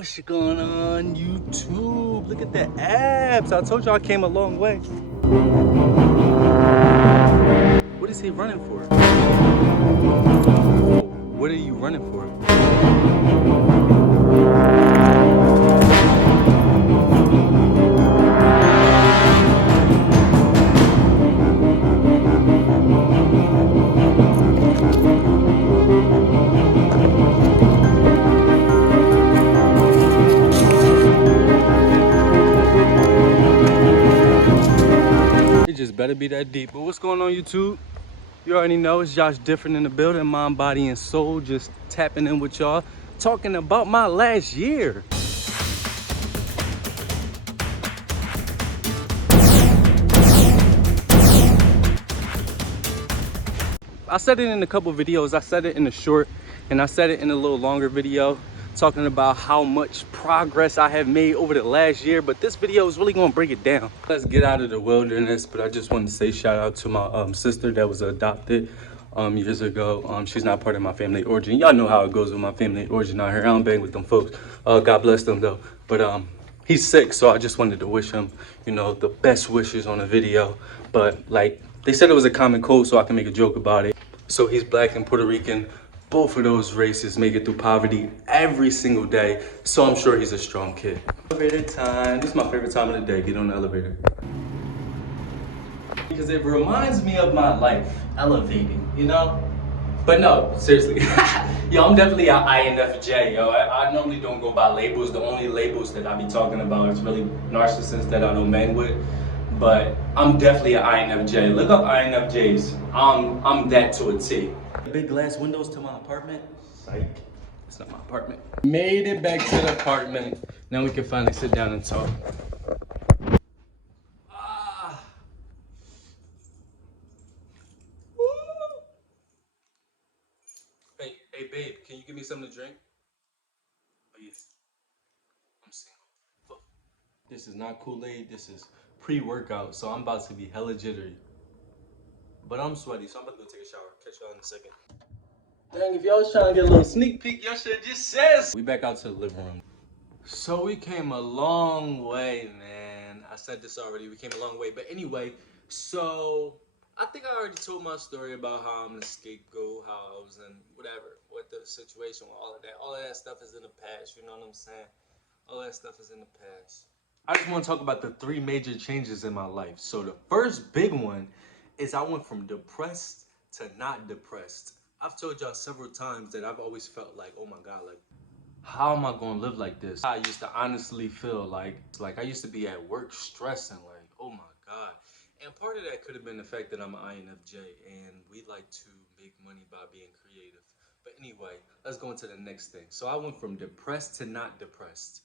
What's going on, YouTube? Look at the abs. I told you I came a long way. What is he running for? What are you running for? It just better be that deep. But what's going on, YouTube? You already know it's Joshdifferent in the building, mind, body, and soul. Just tapping in with y'all, talking about my last year. I said it in a couple videos. I said it in a short, and I said it in a little longer video, talking about how much progress I have made over the last year. But this video is really gonna break it down. Let's get out of the wilderness. But I just wanted to say shout out to my sister that was adopted years ago. She's not part of my family origin. Y'all know how it goes with my family origin out here. I don't bang with them folks. God bless them though. But he's sick, so I just wanted to wish him, you know, the best wishes on the video. But like they said, it was a common cold, so I can make a joke about it. So he's black and Puerto Rican. Both of those races make it through poverty every single day. So I'm sure he's a strong kid. Elevator time. This is my favorite time of the day. Get on the elevator. Because it reminds me of my life, elevating, you know? But no, seriously. Yo, I'm definitely an INFJ, yo. I normally don't go by labels. The only labels that I be talking about is really narcissists that I don't bang with. But I'm definitely an INFJ. Look up INFJs. I'm that to a T. Big glass windows to my apartment. Psych. It's not my apartment. Made it back to the apartment. Now we can finally sit down and talk. Ah. Woo. Hey, babe, can you give me something to drink? Oh, yes. I'm single. Fuck. This is not Kool-Aid. This is pre-workout, so I'm about to be hella jittery. But I'm sweaty, so I'm about to go take a shower. Catch y'all in a second. Dang, if y'all was trying to get a little sneak peek, y'all should have just says. We back out to the living room. So we came a long way, man. I said this already, we came a long way. But anyway, so I think I already told my story about how I'm the scapegoat, how I was in whatever, what the situation with all of that. All of that stuff is in the past, you know what I'm saying? All that stuff is in the past. I just want to talk about the 3 major changes in my life. So the first big one is I went from depressed to not depressed. I've told y'all several times that I've always felt like, oh my God, like, how am I gonna live like this? I used to honestly feel like I used to be at work stressing, like, oh my God. And part of that could have been the fact that I'm an INFJ and we like to make money by being creative. But anyway, let's go into the next thing. So I went from depressed to not depressed.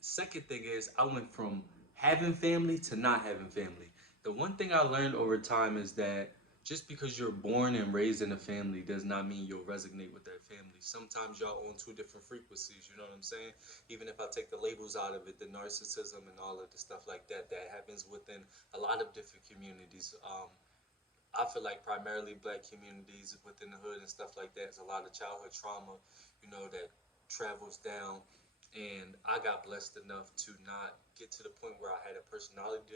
Second thing is I went from having family to not having family. The one thing I learned over time is that just because you're born and raised in a family does not mean you'll resonate with that family. Sometimes y'all on 2 different frequencies, you know what I'm saying? Even if I take the labels out of it, the narcissism and all of the stuff like that, that happens within a lot of different communities. I feel like primarily black communities within the hood and stuff like that is a lot of childhood trauma, you know, that travels down. And I got blessed enough to not get to the point where I had a personality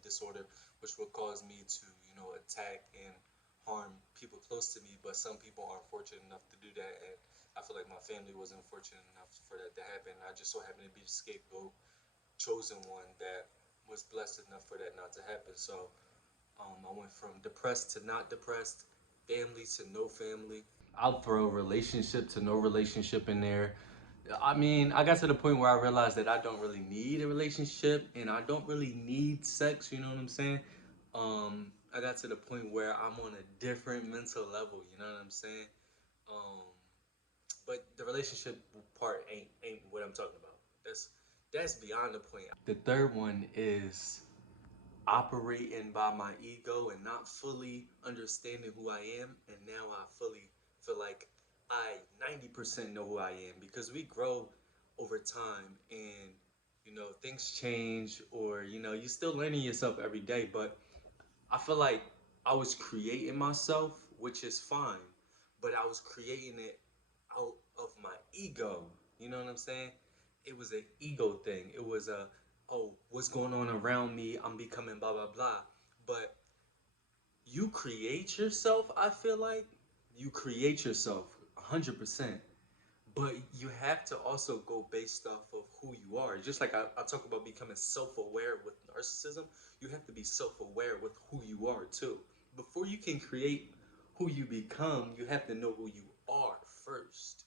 disorder, which would cause me to, you know, attack and harm people close to me. But some people aren't fortunate enough to do that, and I feel like my family wasn't fortunate enough for that to happen. I just so happened to be the scapegoat, chosen one that was blessed enough for that not to happen. So I went from depressed to not depressed, family to no family. I'll throw relationship to no relationship in there. I mean, I got to the point where I realized that I don't really need a relationship and I don't really need sex, you know what I'm saying? I got to the point where I'm on a different mental level, you know what I'm saying? Um, but the relationship part ain't what I'm talking about. That's beyond the point. The third one is operating by my ego and not fully understanding who I am, and now I fully feel like I 90% know who I am, because we grow over time and you know things change, or you know you're still learning yourself every day. But I feel like I was creating myself, which is fine, but I was creating it out of my ego. You know what I'm saying? It was an ego thing. It was a, oh, what's going on around me? I'm becoming blah blah blah. But you create yourself. I feel like you create yourself 100%. But you have to also go based off of who you are. Just like I talk about becoming self-aware with narcissism, you have to be self-aware with who you are too. Before you can create who you become, you have to know who you are first.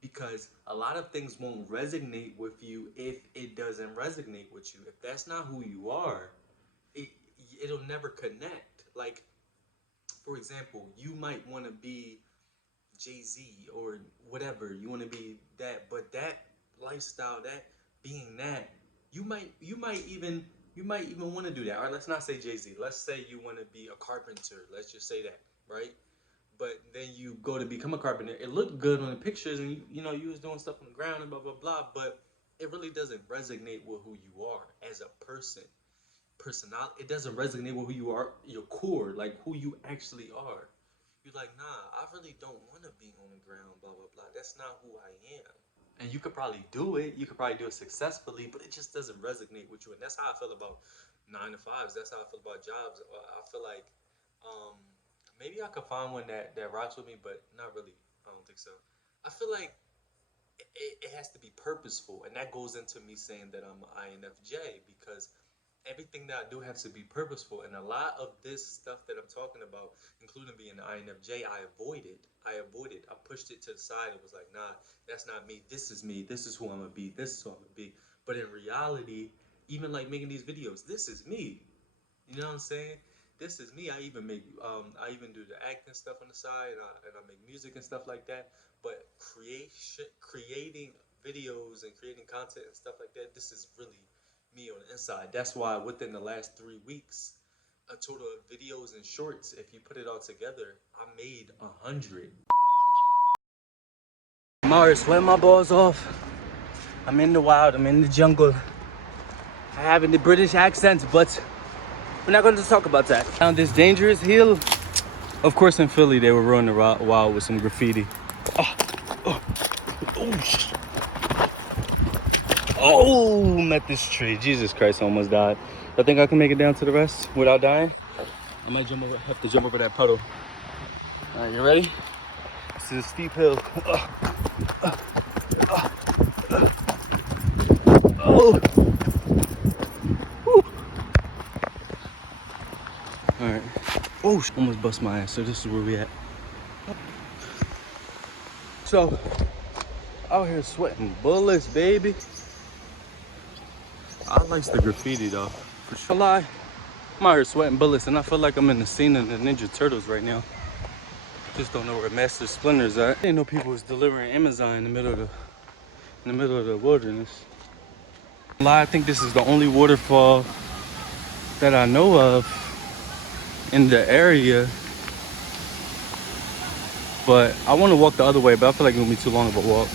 Because a lot of things won't resonate with you if it doesn't resonate with you. If that's not who you are, it it'll never connect. Like, for example, you might want to be Jay-Z or whatever. You want to be that, but that lifestyle, that being that, you might even want to do that. All right, let's not say Jay-Z. Let's say you want to be a carpenter. Let's just say that, right? But then you go to become a carpenter. It looked good on the pictures, and you know you was doing stuff on the ground and blah blah blah. But it really doesn't resonate with who you are as a person. Personality. It doesn't resonate with who you are, your core, like who you actually are. You're like, nah, I really don't want to be on the ground, blah, blah, blah. That's not who I am. And you could probably do it. You could probably do it successfully, but it just doesn't resonate with you. And that's how I feel about 9 to 5s. That's how I feel about jobs. I feel like um, maybe I could find one that rocks with me, but not really. I don't think so. I feel like it has to be purposeful. And that goes into me saying that I'm an INFJ because everything that I do has to be purposeful. And a lot of this stuff that I'm talking about, including being an INFJ, I avoided. I pushed it to the side. It was like, nah, that's not me. This is me. This is who I'm gonna be. This is who I'm gonna be. But in reality, even like making these videos, this is me. You know what I'm saying? This is me. I even do the acting stuff on the side, and I make music and stuff like that. But creating videos and creating content and stuff like that, this is really me on the inside. That's why within the last 3 weeks, a total of videos and shorts, if you put it all together, I made 100. I'm already sweating my balls off. I'm in the wild. I'm in the jungle. I have the British accent, but we're not going to talk about that. Found this dangerous hill. Of course, in Philly, they were running wild with some graffiti. Oh, met this tree. Jesus Christ, I almost died. I think I can make it down to the rest without dying. I might have to jump over that puddle. All right, you ready? This is a steep hill. Oh. Woo. All right. Oh, almost bust my ass. So this is where we at. So, out here sweating bullets, baby. I like the graffiti though, for sure. Lie, I'm out here sweating bullets, and I feel like I'm in the scene of the Ninja Turtles right now. Just don't know where Master Splinter's at. I didn't know people was delivering Amazon in the middle of the wilderness. I think this is the only waterfall that I know of in the area. But I want to walk the other way, but I feel like it's gonna be too long of a walk.